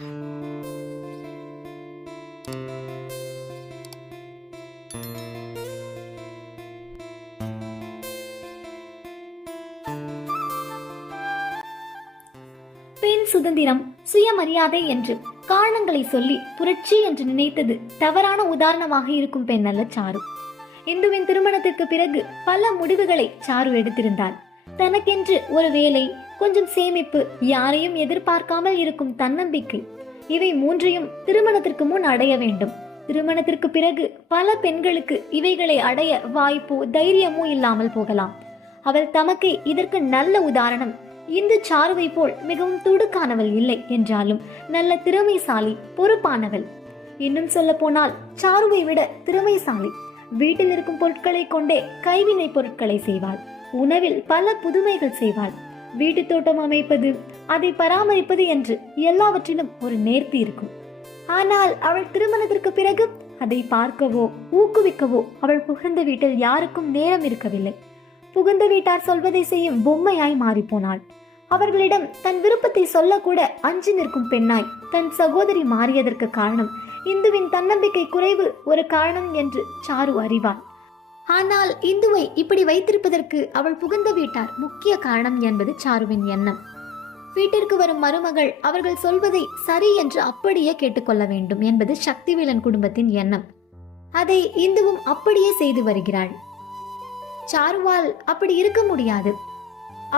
பெண் சுதந்திரம், சுயமரியாதை என்று காரணங்களை சொல்லி புரட்சி என்று நினைத்தது தவறான உதாரணமாக இருக்கும் பெண் அல்ல சாரு. இந்துவின் திருமணத்திற்கு பிறகு பல முடிவுகளை சாரு எடுத்திருந்தாள். தனக்கென்று ஒரு வேலை, கொஞ்சம் சேமிப்பு, யாரையும் எதிர்பார்க்காமல் இருக்கும் தன்னம்பிக்கை, இவை மூன்றையும் திருமணத்திற்கு முன் அடைய வேண்டும். திருமணத்திற்கு பிறகு பல பெண்களுக்கு இவைகளை அடைய வாய்ப்போ தைரியமோ இல்லாமல் போகலாம். அவள் தமக்கை இதற்கு நல்ல உதாரணம். இந்து சாருவை போல் மிகவும் துடுக்கானவள் இல்லை என்றாலும் நல்ல திறமைசாலி, பொறுப்பானவள். இன்னும் சொல்ல போனால் சாருவை விட திறமைசாலி. வீட்டில் இருக்கும் பொருட்களை கொண்டே கைவினை பொருட்களை செய்வாள். உணவில் பல புதுமைகள் செய்வாள். வீட்டு தோட்டம் அமைப்பது, அதை பராமரிப்பது என்று எல்லாவற்றிலும் ஒரு நேர்த்தி இருக்கும். ஆனால் அவள் திருமணத்திற்கு பிறகு அதை பார்க்கவோ ஊக்குவிக்கவோ அவள் புகுந்த வீட்டில் யாருக்கும் நேரம் இருக்கவில்லை. புகுந்த வீட்டார் சொல்வதை செய்யும் பொம்மையாய் மாறிப்போனாள். அவர்களிடம் தன் விருப்பத்தை சொல்லக்கூட அஞ்சி நிற்கும் பெண்ணாய் தன் சகோதரி மாறியதற்கு காரணம் இந்துவின் தன்னம்பிக்கை குறைவு ஒரு காரணம் என்று சாரு அறிவாள். ஆனால் இந்துவை இப்படி வைத்திருப்பதற்கு அவள் புகுந்த வீட்டார் முக்கிய காரணம் என்பது சாருவின் எண்ணம். வீட்டிற்கு வரும் மருமகள் அவர்கள் சொல்வதை சரி என்று அப்படியே கேட்டுக்கொள்ள வேண்டும் என்பது சக்திவேலன் குடும்பத்தின் எண்ணம். அதை இந்துவும் அப்படியே செய்து வருகிறாள். சாருவால் அப்படி இருக்க முடியாது.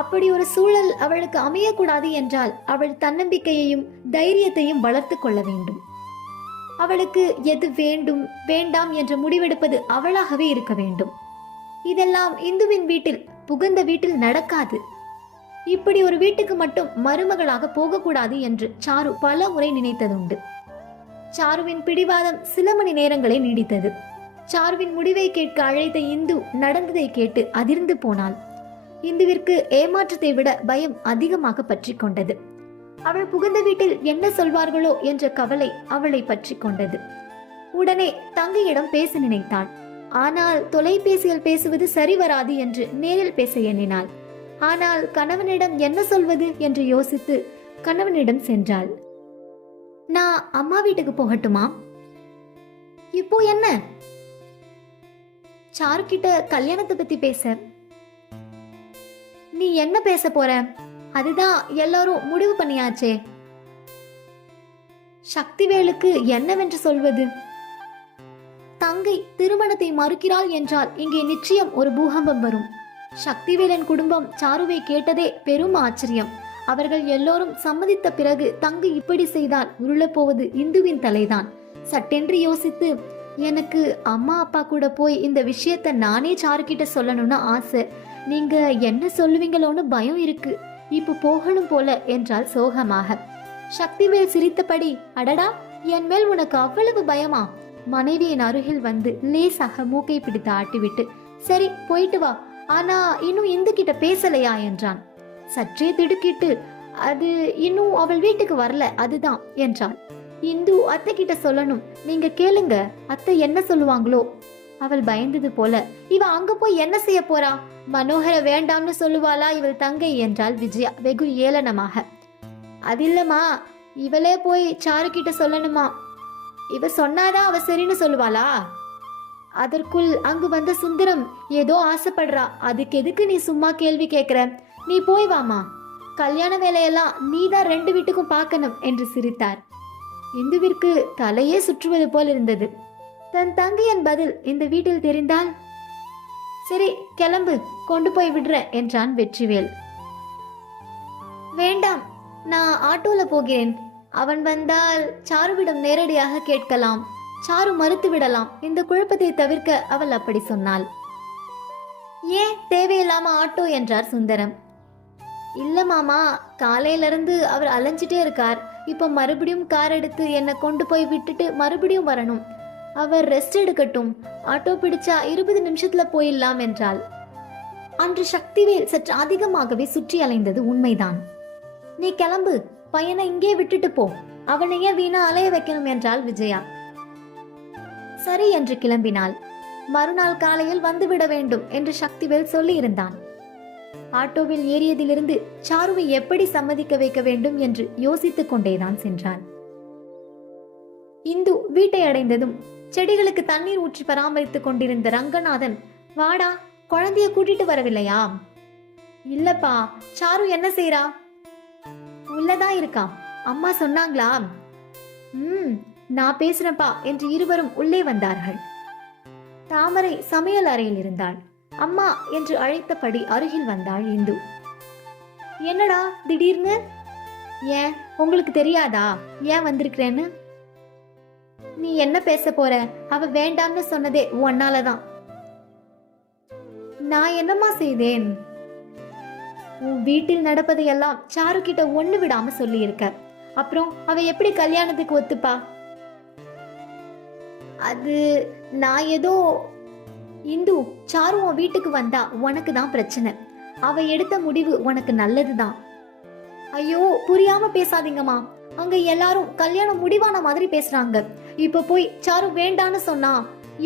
அப்படி ஒரு சூழல் அவளுக்கு அமையக்கூடாது என்றால் அவள் தன்னம்பிக்கையையும் தைரியத்தையும் வளர்த்து கொள்ள வேண்டும். அவளுக்கு எது வேண்டும் வேண்டாம் என்று முடிவெடுப்பது அவளாகவே இருக்க வேண்டும். இதெல்லாம் இந்துவின் வீட்டில், புகுந்த வீட்டில் நடக்காது. இப்படி ஒரு வீட்டுக்கு மட்டும் மருமகளாக போகக்கூடாது என்று சாரு பல முறை நினைத்ததுண்டு. சாருவின் பிடிவாதம் சில மணி நேரங்களே நீடித்தது. சாருவின் முடிவை கேட்க அழைத்த இந்து நடந்ததை கேட்டு அதிர்ந்து போனாள். இந்துவிற்கு ஏமாற்றத்தை விட பயம் அதிகமாக பற்றி கொண்டது. அவள் புகுந்த வீட்டில் என்ன சொல்வார்களோ என்ற கவலை அவளை பற்றி கொண்டது. உடனே தங்கையிடம் பேச நினைத்தாள். ஆனால் தொலைபேசியில் பேசுவது சரி வராது என்று நேரில் பேச எண்ணினாள். ஆனால் கணவனிடம் என்ன சொல்வது என்று யோசித்து கணவனிடம் சென்றாள். நான் அம்மா வீட்டுக்கு போகட்டுமா? இப்போ என்ன? சாரு கிட்ட கல்யாணத்தை பத்தி பேச. நீ என்ன பேச போற? அதுதான் எல்லாரும் முடிவு பண்ணியாச்சே. சக்திவேலுக்கு என்னவென்று சொல்வது? தங்கை திருமணத்தை மறுக்கிறாள் என்றால் இங்கே நிச்சயம் ஒரு பூகம்பம் வரும். சக்திவேலன் குடும்பம் சாருவை கேட்டதே பெரும் ஆச்சரியம். அவர்கள் எல்லோரும் சம்மதித்த பிறகு தங்கை இப்படி செய்தால் உருளப்போவது இந்துவின் தலைதான். சட்டென்று யோசித்து, எனக்கு அம்மா அப்பா கூட போய் இந்த விஷயத்த நானே சாரு கிட்ட சொல்லணும்னு ஆசை. நீங்க என்ன சொல்லுவீங்களோன்னு பயம் இருக்கு. இப்ப போகணும் போல என்றால் சோகமாக. சக்திவேல் சிரித்தபடி, அடடா, என் மேல் உனக்கு அவ்வளவு பயமா? மனைவியின் அருகில் வந்து லேசாக மூக்கை பிடித்து ஆட்டிவிட்டு, சரி போயிட்டு வா, ஆனா இன்னும் இந்து கிட்ட பேசலையா என்றான். சற்றே திடுக்கிட்டு, அது இன்னும் அவள் வீட்டுக்கு வரல, அதுதான் என்றாள். இந்து அத்தை கிட்ட சொல்லணும், நீங்க கேளுங்க, அத்தை என்ன சொல்லுவாங்களோ. அவள் பயந்தது போல, இவ அங்க போய் என்ன செய்ய போறா? மனோகர வேண்டாம்னு சொல்லுவாளா இவள் தங்கை என்றாள் விஜயா வெகு ஏளனமாக. அதில்லமா, இவளே போய் சாரு கிட்ட சொல்லணுமா? இவ சொன்னாதான் அவ சரின்னு சொல்லுவாளா? அதற்குள் அங்கு வந்த சுந்தரம் ஏதோ ஆசைப்படுறா, அதுக்கு எதுக்கு நீ சும்மா கேள்வி கேட்கிற? நீ போய் வாமா, கல்யாண வேலையெல்லாம் நீதான் 2 வீட்டுக்கும் பார்க்கணும் என்று சிரித்தார். இந்துவிற்கு தலையே சுற்றுவது போல் இருந்தது. தன் தங்கையின் பதில் இந்த வீட்டில் தெரிந்தால், சரி கிளம்பு, கொண்டு போய் விடுற என்றான் வெற்றிவேல். வேண்டாம், நான் ஆட்டோல போகிறேன். அவன் வந்தால் சாருவிடம் நேரடியாக கேட்கலாம். சாரு மறுத்து விடலாம். இந்த குழப்பத்தை தவிர்க்க அவள் அப்படி சொன்னாள். ஏன் தேவையில்லாம ஆட்டோ என்றார் சுந்தரம். இல்ல மாமா, காலையிலிருந்து அவர் அலைஞ்சிட்டே இருக்கார். இப்ப மறுபடியும் கார் எடுத்து என்னை கொண்டு போய் விட்டுட்டு மறுபடியும் வரணும். அவர் ரெஸ்ட் எடுக்கட்டும், ஆட்டோ பிடிச்சா 20 நிமிஷத்துல போயிடலாம் என்றாள். அன்று சக்திவேல் சற்று அதிகமாகவே சுற்றி அலைந்தது உண்மைதான். நீ கிளம்பு, பையனை இங்கே விட்டுட்டு போ, அவனையே வீணா அலைய வைக்கணும் என்றாள் விஜயா. சரி என்று கிளம்பினாள். மறுநாள் காலையில் வந்துவிட வேண்டும் என்று சக்திவேல் சொல்லி இருந்தான். ஆட்டோவில் ஏறியதிலிருந்து சாருவை எப்படி சம்மதிக்க வைக்க வேண்டும் என்று யோசித்துக் கொண்டேதான் சென்றான். இந்து வீட்டை அடைந்ததும் செடிகளுக்கு தண்ணீர் ஊற்றி பராமரித்துக் கொண்டிருந்த ரங்கநாதன், வாடா, குழந்தைய கூட்டிட்டு வரவில்லையா? இல்லப்பா, சாரு என்ன செய்றா? உள்ளதான் இருக்கா, அம்மா சொன்னாங்களா? நான் பேசுறப்பா என்று இருவரும் உள்ளே வந்தார்கள். தாமரை சமையல் அறையில் இருந்தாள். அம்மா என்று அழைத்தபடி அருகில் வந்தாள் இந்து. என்னடா திடீர்னு? ஏன் உங்களுக்கு தெரியாதா ஏன் வந்திருக்கிறேன்னு? நீ என்ன பேச போற? அவ வேண்டாம்னு சொன்னதே உன்னாலதான். நான் என்னம்மா செய்தேன்? உன் வீட்டில் நடப்பதையெல்லாம் சாரு கிட்ட ஒண்ணு விடாம சொல்லி இருக்க. அப்புறம் அவ எப்படி கல்யாணத்துக்கு ஒத்துப்பா? அது நான் ஏதோ... இந்து, சாரு உன் வீட்டுக்கு வந்தா உனக்கு தான் பிரச்சனை. அவ எடுத்த முடிவு உனக்கு நல்லதுதான். ஐயோ, புரியாம பேசாதீங்கம்மா. அங்க எல்லாரும் கல்யாணம் முடிவான மாதிரி பேசுறாங்க. இப்ப போய் சாரு வேண்டான்னு சொன்னா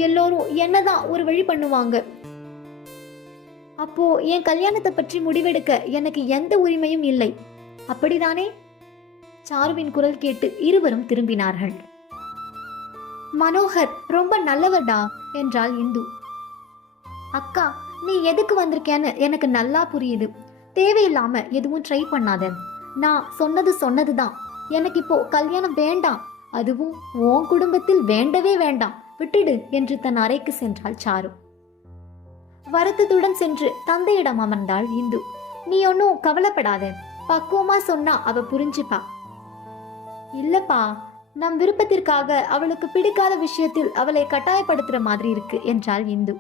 எல்லோரும் என்னதான் ஒரு வழி பண்ணுவாங்க. அப்போ என் கல்யாணத்தை பற்றி முடிவெடுக்க எனக்கு எந்த உரிமையும் இல்லை, அப்படிதானே? சாருவின் குரல் கேட்டு இருவரும் திரும்பினார்கள். மனோகர் ரொம்ப நல்லவர்டா என்றாள் இந்து. அக்கா, நீ எதுக்கு வந்திருக்கேன்னு எனக்கு நல்லா புரியுது. தேவையில்லாம எதுவும் ட்ரை பண்ணாத. நான் சொன்னது சொன்னதுதான். எனக்கு இப்போ கல்யாணம் வேண்டாம், அதுவும் உன் குடும்பத்தில் வேண்டவே வேண்டாம், விட்டுடு என்று தன் அறைக்கு சென்றாள் சாரு. வருத்தத்துடன் சென்று தந்தையிடம் அமர்ந்தாள் இந்து. நீ ஒன்னும் கவலைப்படாத, பக்குவமா சொன்னா அவ புரிஞ்சுப்பா. இல்லப்பா, நம் விருப்பத்திற்காக அவளுக்கு பிடிக்காத விஷயத்தில் அவளை கட்டாயப்படுத்துற மாதிரி இருக்கு என்றாள் இந்து.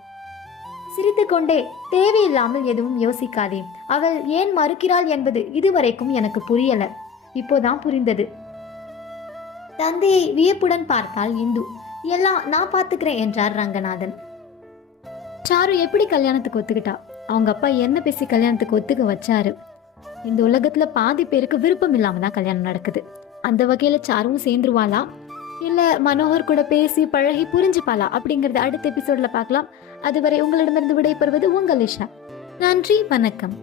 சிரித்துக்கொண்டே, தேவையில்லாமல் எதுவும் யோசிக்காதே. அவள் ஏன் மறுக்கிறாள் என்பது இதுவரைக்கும் எனக்கு புரியல, இப்போதான் புரிந்தது. தந்தையை வியப்புடன் பார்த்தாள் இந்து. எல்லாம் நான் பாத்துக்கிறேன் என்றார் ரங்கநாதன். சாரு எப்படி கல்யாணத்துக்கு ஒத்துக்கிட்டா? அவங்க அப்பா என்ன பேசி கல்யாணத்துக்கு ஒத்துக்க வச்சாரு? இந்த உலகத்துல பாதி பேருக்கு விருப்பம் இல்லாம தான் கல்யாணம் நடக்குது. அந்த வகையில சாருவும் சேர்ந்துருவாளா, இல்ல மனோகர் கூட பேசி பழகி புரிஞ்சுப்பாளா அப்படிங்கறத அடுத்த எபிசோட்ல பார்க்கலாம். அதுவரை உங்களிடமிருந்து விடைபெறுவது உங்கள் லிஷா. நன்றி, வணக்கம்.